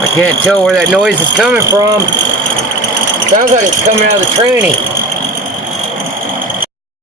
I can't tell where that noise is coming from. Sounds like it's coming out of the tranny.